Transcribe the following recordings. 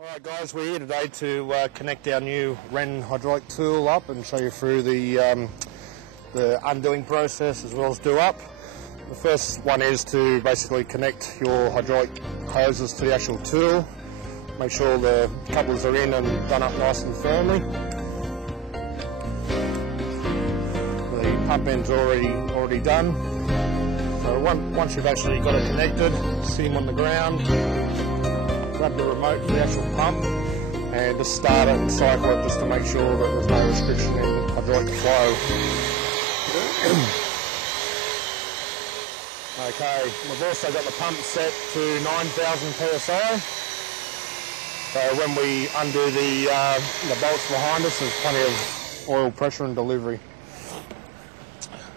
Alright guys, we're here today to connect our new WREN hydraulic tool up and show you through the undoing process as well as do up. The first one is to basically connect your hydraulic hoses to the actual tool. Make sure the couplers are in and done up nice and firmly. The pump end's already done. So once you've actually got it connected, see them on the ground. Grab the remote for the actual pump and just start it and cycle it just to make sure that there's no restriction in hydraulic flow. Okay, we've also got the pump set to 9,000 psi. So when we undo the bolts behind us, there's plenty of oil pressure and delivery.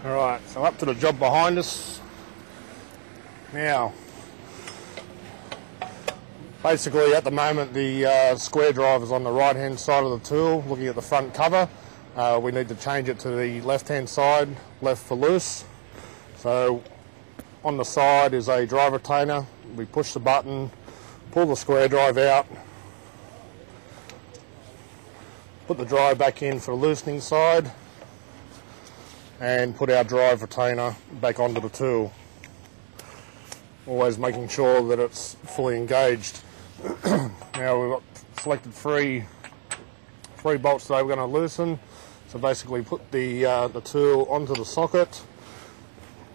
Alright, so up to the job behind us. Now, basically, at the moment, the square drive is on the right-hand side of the tool, looking at the front cover. We need to change it to the left-hand side, left for loose. So, on the side is a drive retainer. We push the button, pull the square drive out, put the drive back in for the loosening side, and put our drive retainer back onto the tool. Always making sure that it's fully engaged. Now we've got selected three bolts today we're going to loosen. So basically put the tool onto the socket,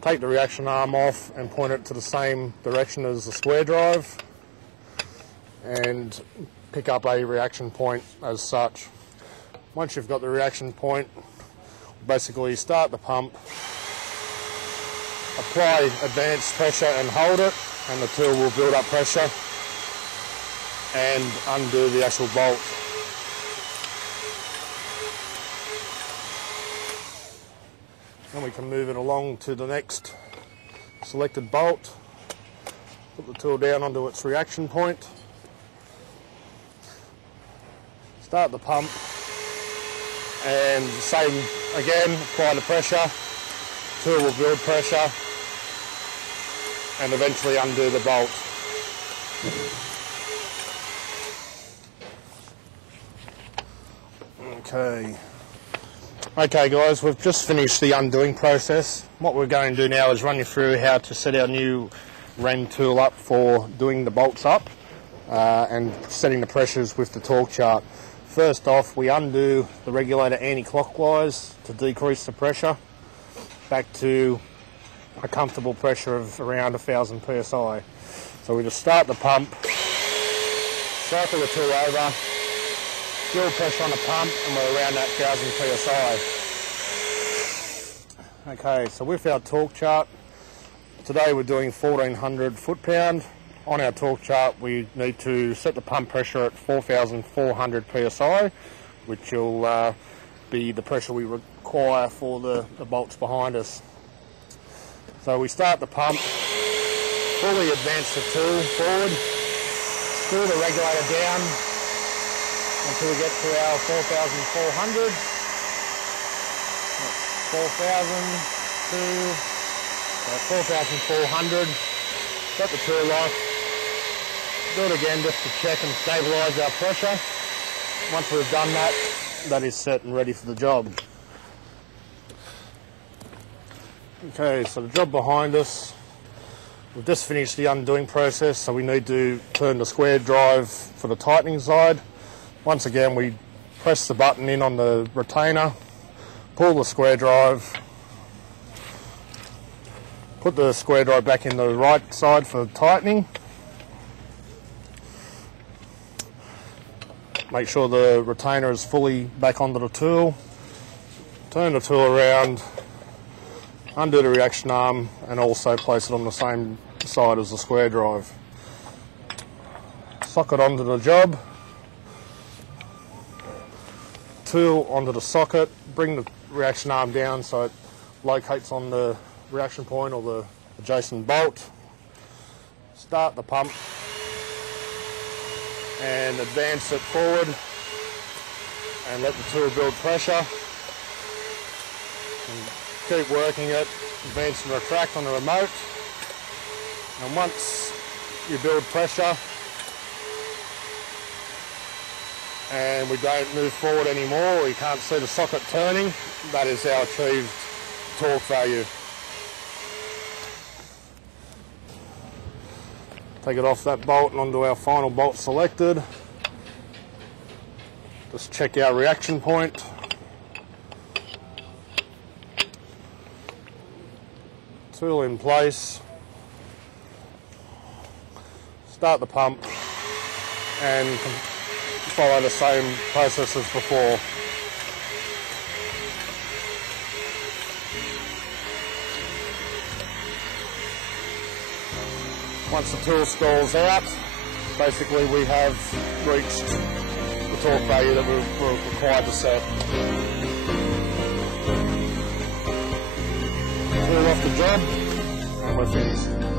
take the reaction arm off and point it to the same direction as the square drive and pick up a reaction point as such. Once you've got the reaction point, basically start the pump, apply advanced pressure and hold it, and the tool will build up pressure and undo the actual bolt. Then we can move it along to the next selected bolt, put the tool down onto its reaction point, start the pump, and same again, apply the pressure, tool will build pressure and eventually undo the bolt. Okay guys, we've just finished the undoing process. What we're going to do now is run you through how to set our new WREN tool up for doing the bolts up and setting the pressures with the torque chart. First off, we undo the regulator anti-clockwise to decrease the pressure back to a comfortable pressure of around 1,000 psi. So we just start the pump, cycle the tool over, build pressure on the pump, and we're around that 1,000 psi. Okay, so with our torque chart, today we're doing 1,400 foot-pound. On our torque chart, we need to set the pump pressure at 4,400 psi, which will be the pressure we require for the bolts behind us. So we start the pump, fully advance the tool forward, screw the regulator down until we get to our 4,400. 4,400. Set the tool off. Do it again just to check and stabilise our pressure. Once we've done that, that is set and ready for the job. Okay, so the job behind us, we've just finished the undoing process, so we need to turn the square drive for the tightening side. Once again, we press the button in on the retainer, pull the square drive, put the square drive back in the right side for tightening. Make sure the retainer is fully back onto the tool. Turn the tool around, undo the reaction arm, and also place it on the same side as the square drive. Socket onto the job. Tool onto the socket. Bring the reaction arm down so it locates on the reaction point or the adjacent bolt. Start the pump and advance it forward and let the tool build pressure. And keep working it, advance and retract on the remote. And once you build pressure, and we don't move forward anymore, we can't see the socket turning, that is our achieved torque value. Take it off that bolt and onto our final bolt selected. Just check our reaction point. Tool in place. Start the pump and follow the same process as before. Once the tool stalls out, basically we have reached the torque value that we're required to set. Tool off the job and we're finished.